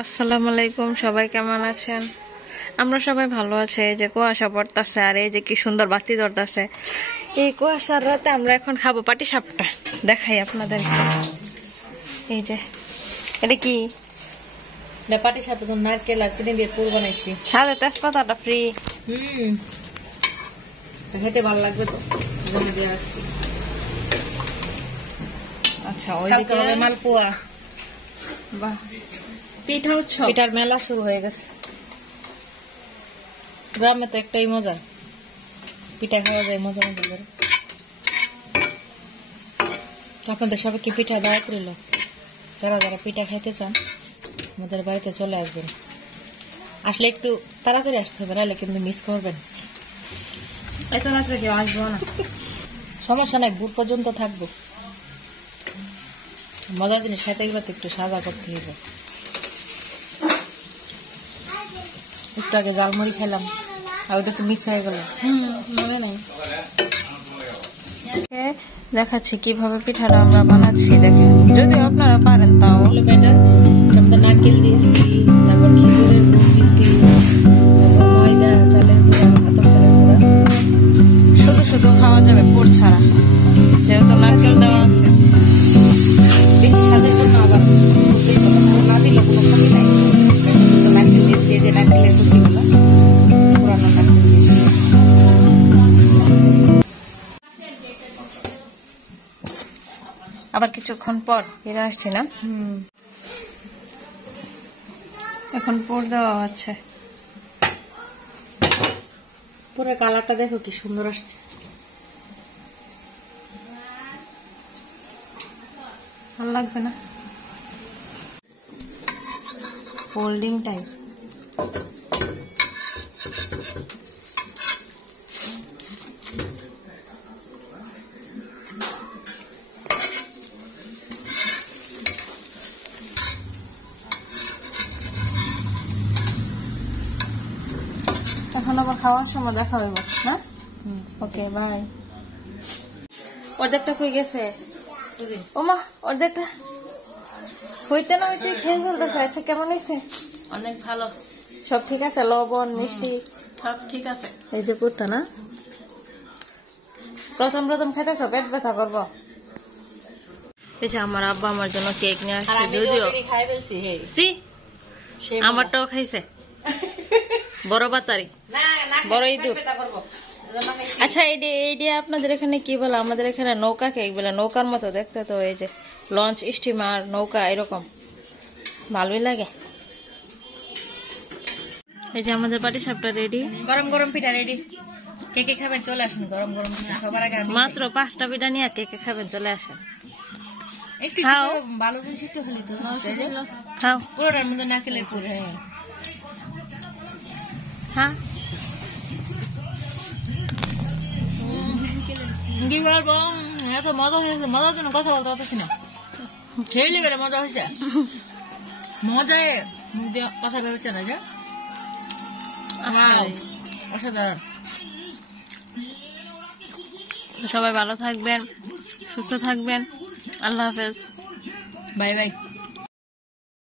আসসালামু আলাইকুম, সবাই কেমন আছেন? আমরা সবাই ভালো আছি। এই যে কুয়াশা পড়তেছে আর এই যে কি সুন্দর বাতি জ্বলতেছে। এই কুয়াশার রাতে আমরা এখন খাবো পাটিসাপটা। দেখাই আপনাদের। এই যে এটা কি? পাটিসাপটা তো নারকেল আর চিনি দিয়ে পুর বানাইছি। সাথে তেজপাতাটা ফ্রি। খেতে ভালো লাগবে তো, দিয়ে আসছি। আচ্ছা, ওইদিকে মালপোয়া। বাহ, পিঠা উৎসব, পিঠার মেলা শুরু হয়ে গেছে। গ্রামে তো একটাই মজা, পিঠা খাওয়া যায় মজা মজা করে। আপনাদের সবাই কি পিঠা দাওয়াত রইল? যারা যারা পিঠা খাইতে চান আমাদের বাড়িতে চলে আসবেন। আসলে একটু তাড়াতাড়ি আসতে হবে, নাহলে কিন্তু মিস করবেন। এত রাত্রে কেউ আসবো না। সমস্যা নাই, ভোর পর্যন্ত থাকবো। মজার জিনিস খাইতে গেলে তো একটু সাজা করতে হবে। একটু আগে জালমুড়ি খেলাম আর ওটা তো মিস হয়ে গেল, মনে নেই। দেখাচ্ছি কিভাবে পিঠাটা আমরা বানাচ্ছি। দেখেন, যদি আপনারা পারেন তাও। নারকেল দিয়েছি, তারপর খেজুরের গুড় দিয়েছি, তারপর ময়দা, চালের গুঁড়া, আতপ চালের গুঁড়া। শুধু শুধু খাওয়া যাবে, পুর ছাড়া, যেহেতু নারকেল দেওয়া আছে। বেশি স্বাদের জন্য আবার না দিলে কোনো ক্ষতি নাই। নারকেল দিয়েছি, যে নারকেলের কুচিগুলো পুরানো নারকেল দিয়েছি। আবার কিছুক্ষণ পর ফিরে আসছি না? এখন পুর দেওয়া হচ্ছে। পুরো কালারটা দেখো কি সুন্দর আসছে। ভালো লাগবে না? Folding type. এখন আবার খাওয়ার সময় দেখা হইব না? ওকে, বাই। অর্ধেকটা কই গেছে? ওমা, অর্ধেকটা হইতে না হইতে খেয়ে ফেলতেছে। আচ্ছা, কেমন হয়েছে? অনেক ভালো। সব ঠিক আছে? লবণ, মিষ্টি সব ঠিক আছে। এই যে পুরটা না, প্রথম প্রথম খেতেছ, পেট ব্যথা করবো। এই যে আমার আব্বা আমার জন্য কেক নিয়ে আসছে, যদিও আমারটাও খাইছে। বড় বাতারি, বড় ইঁদুর। আচ্ছা, এইটা আপনাদের এখানে কি বলে? আমাদের এখানে নৌকা কেক বলে। নৌকার মতো দেখতে তো, এই যে লঞ্চ, স্টিমার, নৌকা এরকম। ভালোই লাগে। এই যে আমাদের পাটিসাপটা রেডি। গরম গরম পিঠা রেডি। কে কে খাবেন চলে আসেন। গরম গরম পিঠা সবার আগে মাত্র 5টা পিঠা নিয়ে কে কে খাবেন চলে আসেন। একটু খাও, ভালো জিনিস একটু খালি তো। খাও। পুরোটার মধ্যে নারকেলের পুর। হ্যাঁ, কি বলবো, এত মজা হয়েছে। মজার জন্য কথা বলতে পারতেছি না। খেয়ে নেবে, মজা হয়েছে। মজায় মুখ দিয়ে কথা বেরোচ্ছে না যে। অসাধারণ। সবাই ভালো থাকবেন, সুস্থ থাকবেন। আল্লাহ হাফেজ, বাই বাই।